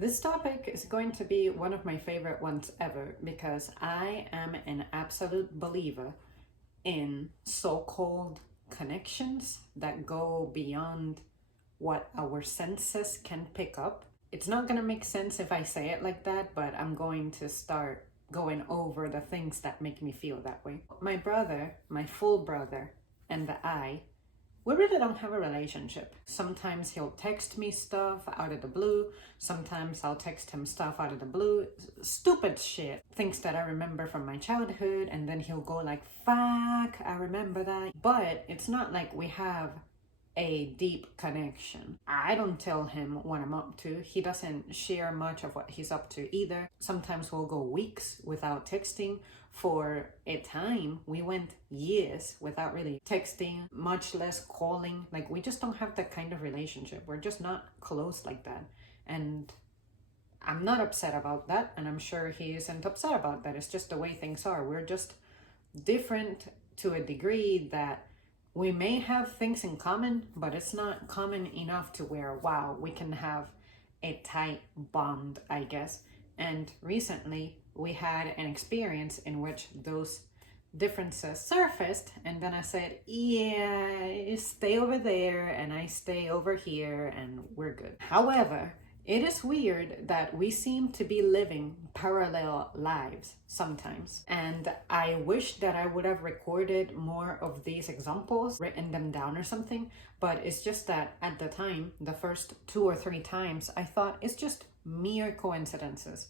This topic is going to be one of my favorite ones ever because I am an absolute believer in so-called connections that go beyond what our senses can pick up. It's not going to make sense if I say it like that, but I'm going to start going over the things that make me feel that way. My brother, my full brother, and we really don't have a relationship. Sometimes he'll text me stuff out of the blue. Sometimes I'll text him stuff out of the blue. Stupid shit. Things that I remember from my childhood. And then he'll go like, fuck, I remember that. But it's not like we have a deep connection. I don't tell him what I'm up to. He doesn't share much of what he's up to either. Sometimes we'll go weeks without texting. For a time, we went years without really texting, much less calling. Like, we just don't have that kind of relationship. We're just not close like that. And I'm not upset about that. And I'm sure he isn't upset about that. It's just the way things are. We're just different to a degree that we may have things in common, but it's not common enough to where, wow, we can have a tight bond, I guess. And recently, we had an experience in which those differences surfaced, and then I said, yeah, you stay over there and I stay over here and we're good. However, it is weird that we seem to be living parallel lives sometimes. And I wish that I would have recorded more of these examples, written them down or something. But it's just that at the time, the first 2 or 3 times, I thought it's just mere coincidences.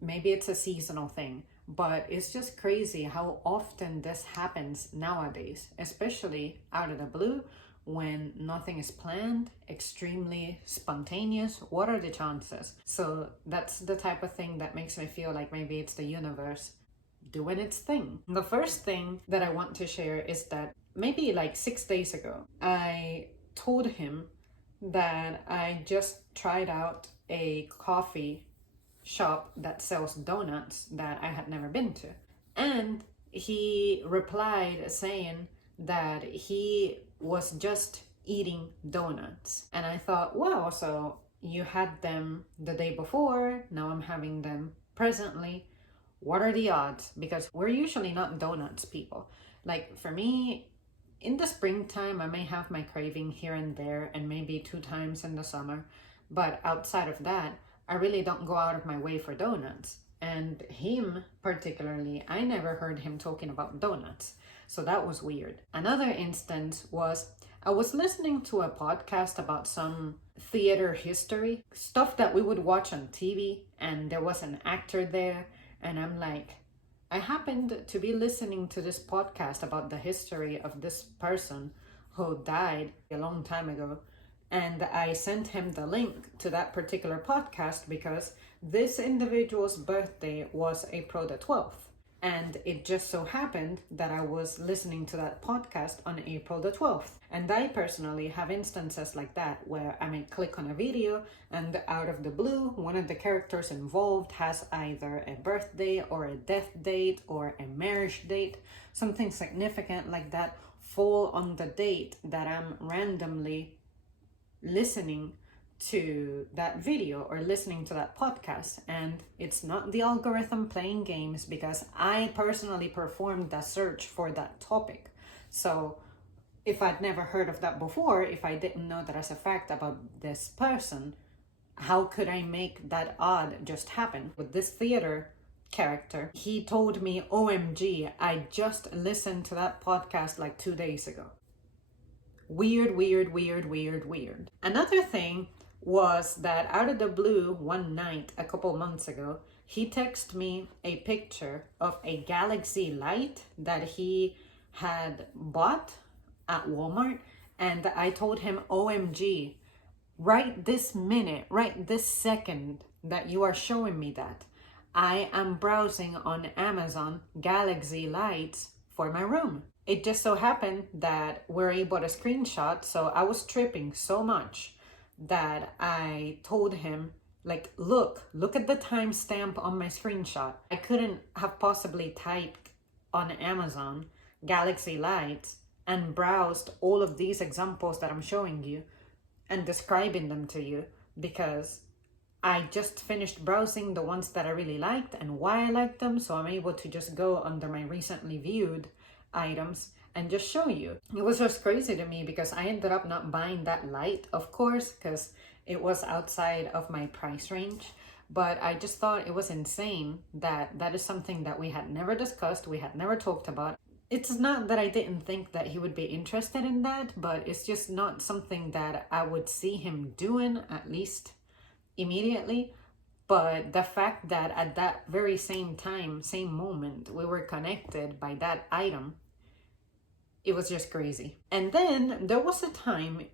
Maybe it's a seasonal thing, but it's just crazy how often this happens nowadays, especially out of the blue when nothing is planned, extremely spontaneous. What are the chances? So that's the type of thing that makes me feel like maybe it's the universe doing its thing. The first thing that I want to share is that maybe like 6 days ago, I told him that I just tried out a coffee shop that sells donuts that I had never been to. And he replied saying that he was just eating donuts. And I thought, wow, so you had them the day before, now I'm having them presently. What are the odds? Because we're usually not donuts people. Like for me, in the springtime, I may have my craving here and there, and maybe 2 times in the summer. But outside of that, I really don't go out of my way for donuts. And him particularly, I never heard him talking about donuts. So that was weird. Another instance was I was listening to a podcast about some theater history, stuff that we would watch on TV, and there was an actor there. And I'm like, I happened to be listening to this podcast about the history of this person who died a long time ago. And I sent him the link to that particular podcast because this individual's birthday was April the 12th. And it just so happened that I was listening to that podcast on April the 12th. And I personally have instances like that where I may click on a video and out of the blue, one of the characters involved has either a birthday or a death date or a marriage date, something significant like that, fall on the date that I'm randomly listening to that video or listening to that podcast. And it's not the algorithm playing games because I personally performed that search for that topic. So if I'd never heard of that before, if I didn't know that as a fact about this person, how could I make that odd just happen? With this theater character, he told me, OMG, I just listened to that podcast like 2 days ago. Weird. Another thing was that out of the blue, one night a couple months ago, he texted me a picture of a Galaxy Light that he had bought at Walmart. And I told him, OMG, right this minute, right this second that you are showing me that, I am browsing on Amazon Galaxy Lights for my room. It just so happened that we're able to screenshot, so I was tripping so much that I told him, like, look at the timestamp on my screenshot. I couldn't have possibly typed on Amazon Galaxy Lights and browsed all of these examples that I'm showing you and describing them to you because I just finished browsing the ones that I really liked and why I liked them, so I'm able to just go under my recently viewed items and just show you. It was just crazy to me because I ended up not buying that light, of course, because it was outside of my price range. But I just thought it was insane that that is something that we had never discussed, we had never talked about. It's not that I didn't think that he would be interested in that, but it's just not something that I would see him doing, at least immediately. But the fact that at that very same time, same moment, we were connected by that item, it was just crazy. And then there was a time,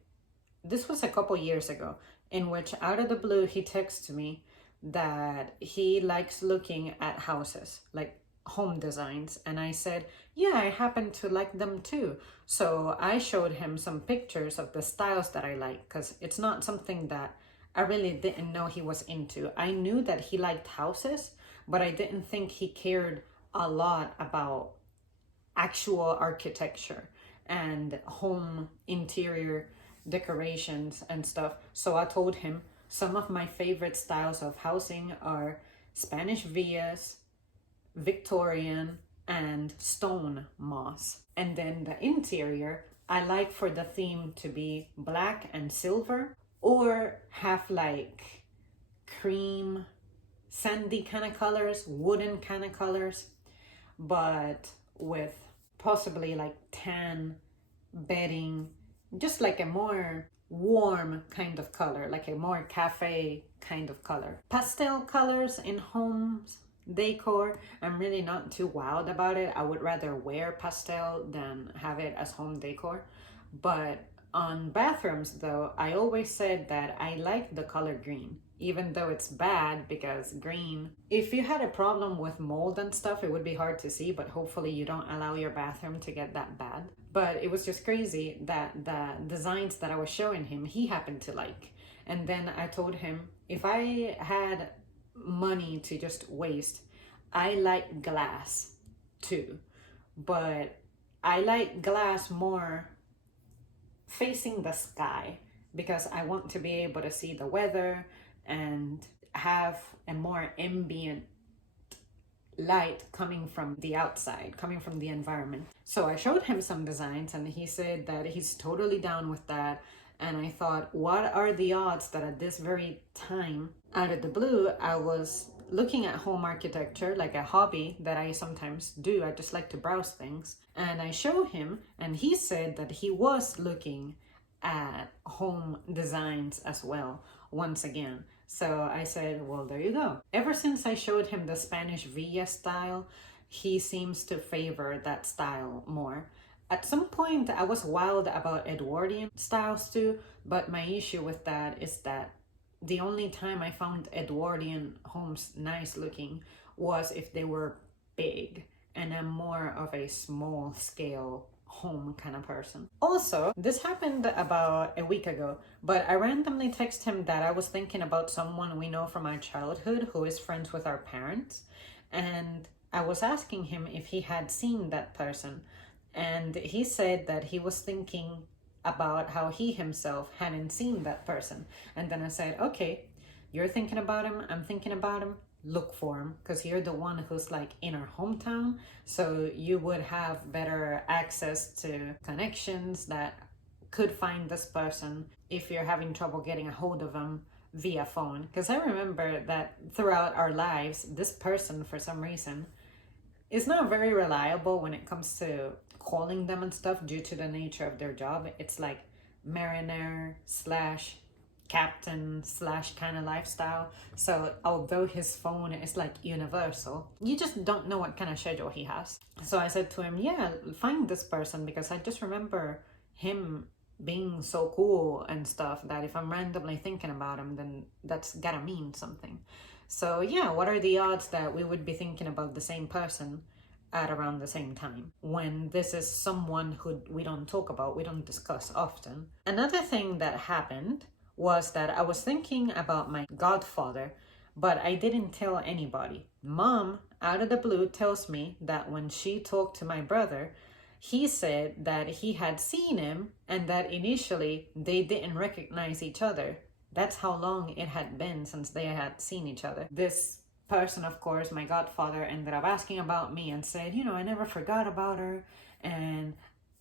this was a couple years ago, in which out of the blue he texted me that he likes looking at houses, like home designs. And I said, yeah, I happen to like them too. So I showed him some pictures of the styles that I like, because it's not something that I really didn't know he was into. I knew that he liked houses, but I didn't think he cared a lot about actual architecture and home interior decorations and stuff. So I told him some of my favorite styles of housing are Spanish villas, Victorian, and stone moss. And then the interior, I like for the theme to be black and silver, or have like cream, sandy kind of colors, wooden kind of colors, but with possibly like tan bedding, just like a more warm kind of color, like a more cafe kind of color. Pastel colors in homes decor, I'm really not too wild about it. I would rather wear pastel than have it as home decor. But on bathrooms though, I always said that I like the color green, even though it's bad because green, if you had a problem with mold and stuff, it would be hard to see, but hopefully you don't allow your bathroom to get that bad. But it was just crazy that the designs that I was showing him, he happened to like. And then I told him, if I had money to just waste, I like glass too, but I like glass more facing the sky because I want to be able to see the weather and have a more ambient light coming from the outside, coming from the environment. So I showed him some designs and he said that he's totally down with that. And I thought, what are the odds that at this very time, out of the blue, I was looking at home architecture, like a hobby that I sometimes do. I just like to browse things. And I showed him, and he said that he was looking at home designs as well, once again. So I said, well, there you go. Ever since I showed him the Spanish villa style, he seems to favor that style more. At some point, I was wild about Edwardian styles too, but my issue with that is that the only time I found Edwardian homes nice looking was if they were big, and I'm more of a small scale home kind of person. Also, this happened about a week ago, but I randomly texted him that I was thinking about someone we know from our childhood who is friends with our parents, and I was asking him if he had seen that person, and he said that he was thinking about how he himself hadn't seen that person. And then I said, okay, you're thinking about him, I'm thinking about him, look for him, because you're the one who's like in our hometown, so you would have better access to connections that could find this person if you're having trouble getting a hold of him via phone. Because I remember that throughout our lives, this person for some reason is not very reliable when it comes to calling them and stuff due to the nature of their job. It's like mariner slash captain slash kind of lifestyle. So although his phone is like universal, you just don't know what kind of schedule he has. So I said to him, yeah, find this person, because I just remember him being so cool and stuff that if I'm randomly thinking about him, then that's gotta mean something. So yeah, what are the odds that we would be thinking about the same person at around the same time when this is someone who we don't talk about, we don't discuss often? Another thing that happened was that I was thinking about my godfather, but I didn't tell anybody. Mom, out of the blue, tells me that when she talked to my brother, he said that he had seen him and that initially they didn't recognize each other That's how long it had been since they had seen each other. This person, of course, my godfather, ended up asking about me and said, I never forgot about her, and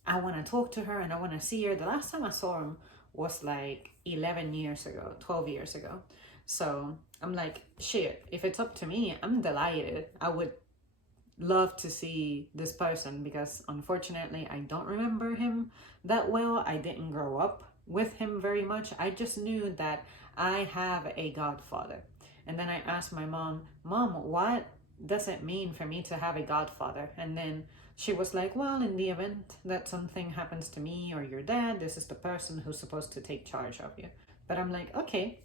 I want to talk to her and I want to see her. The last time I saw him was like 11 years ago, 12 years ago. So I'm like, shit, if it's up to me, I'm delighted. I would love to see this person, because unfortunately I don't remember him that well. I didn't grow up with him very much. I just knew that I have a godfather. And then I asked my mom, what does it mean for me to have a godfather? And then she was like, well, in the event that something happens to me or your dad, this is the person who's supposed to take charge of you. But I'm like, okay,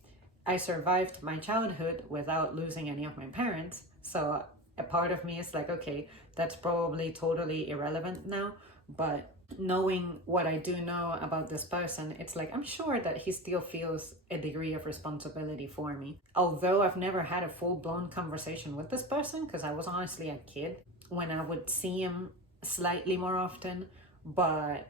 I survived my childhood without losing any of my parents. So a part of me is like, okay, that's probably totally irrelevant now. But knowing what I do know about this person, it's like, I'm sure that he still feels a degree of responsibility for me. Although I've never had a full-blown conversation with this person, because I was honestly a kid when I would see him slightly more often. But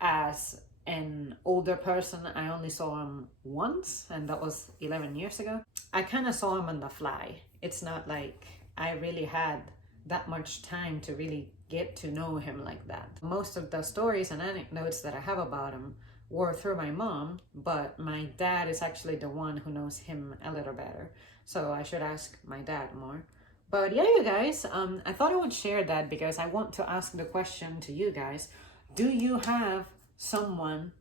as an older person, I only saw him once, and that was 11 years ago. I kind of saw him on the fly. It's not like I really had that much time to really get to know him like that. Most of the stories and anecdotes that I have about him were through my mom, but my dad is actually the one who knows him a little better. So I should ask my dad more. But yeah, you guys, I thought I would share that because I want to ask the question to you guys. Do you have someone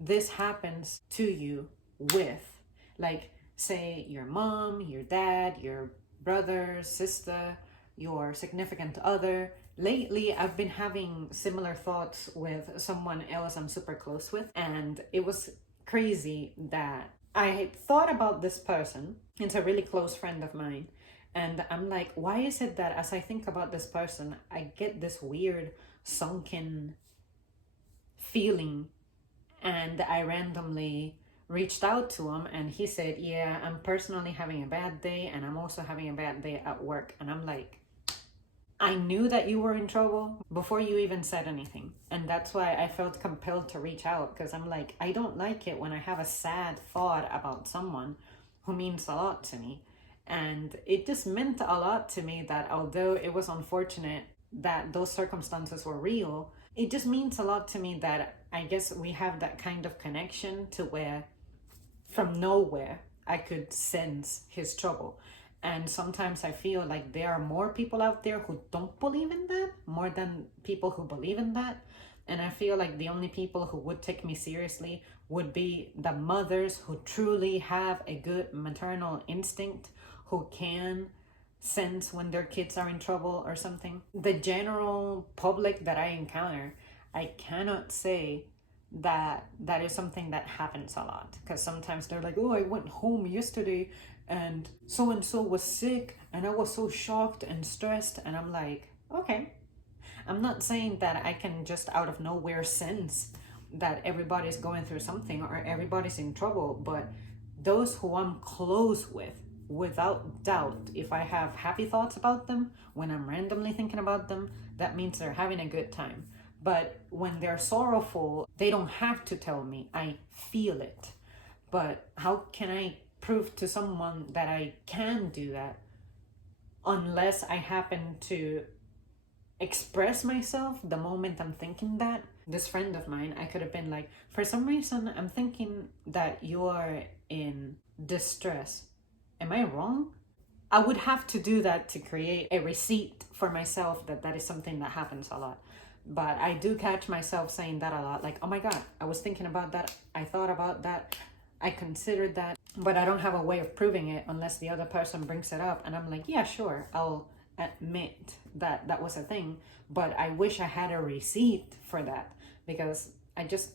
this happens to you with? Like, say your mom, your dad, your brother, sister, your significant other. Lately, I've been having similar thoughts with someone else I'm super close with, and it was crazy that I had thought about this person. It's a really close friend of mine, and I'm like, why is it that as I think about this person, I get this weird sunken feeling? And I randomly reached out to him, and he said, yeah, I'm personally having a bad day, and I'm also having a bad day at work. And I'm like, I knew that you were in trouble before you even said anything. And that's why I felt compelled to reach out, because I'm like, I don't like it when I have a sad thought about someone who means a lot to me. And it just meant a lot to me that although it was unfortunate that those circumstances were real, it just means a lot to me that I guess we have that kind of connection to where from nowhere I could sense his trouble. And sometimes I feel like there are more people out there who don't believe in that more than people who believe in that. And I feel like the only people who would take me seriously would be the mothers who truly have a good maternal instinct, who can sense when their kids are in trouble or something. The general public that I encounter, I cannot say that that is something that happens a lot, because sometimes they're like, oh, I went home yesterday and so was sick and I was so shocked and stressed. And I'm like, okay, I'm not saying that I can just out of nowhere sense that everybody's going through something or everybody's in trouble, but those who I'm close with, without doubt, if I have happy thoughts about them, when I'm randomly thinking about them, that means they're having a good time. But when they're sorrowful, they don't have to tell me. I feel it. But how can I prove to someone that I can do that unless I happen to express myself the moment I'm thinking that? This friend of mine, I could have been like, for some reason, I'm thinking that you are in distress. Am I wrong? I would have to do that to create a receipt for myself that that is something that happens a lot. But I do catch myself saying that a lot, like, oh my God, I was thinking about that. I thought about that. I considered that, but I don't have a way of proving it unless the other person brings it up. And I'm like, yeah, sure, I'll admit that that was a thing, but I wish I had a receipt for that, because I just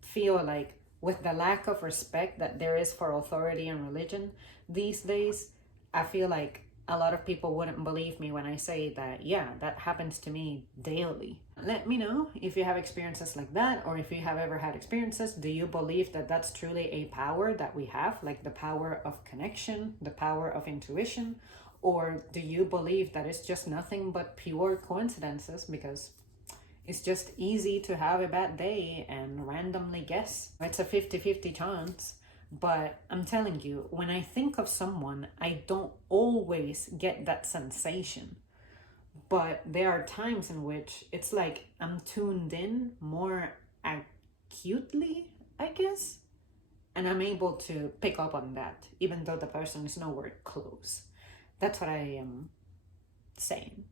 feel like with the lack of respect that there is for authority and religion these days, I feel like a lot of people wouldn't believe me when I say that, yeah, that happens to me daily. Let me know if you have experiences like that, or if you have ever had experiences. Do you believe that that's truly a power that we have, like the power of connection, the power of intuition? Or do you believe that it's just nothing but pure coincidences, because it's just easy to have a bad day and randomly guess? It's a 50-50 chance, But I'm telling you, when I think of someone, I don't always get that sensation. But there are times in which it's like I'm tuned in more acutely, I guess, and I'm able to pick up on that, even though the person is nowhere close. That's what I am saying.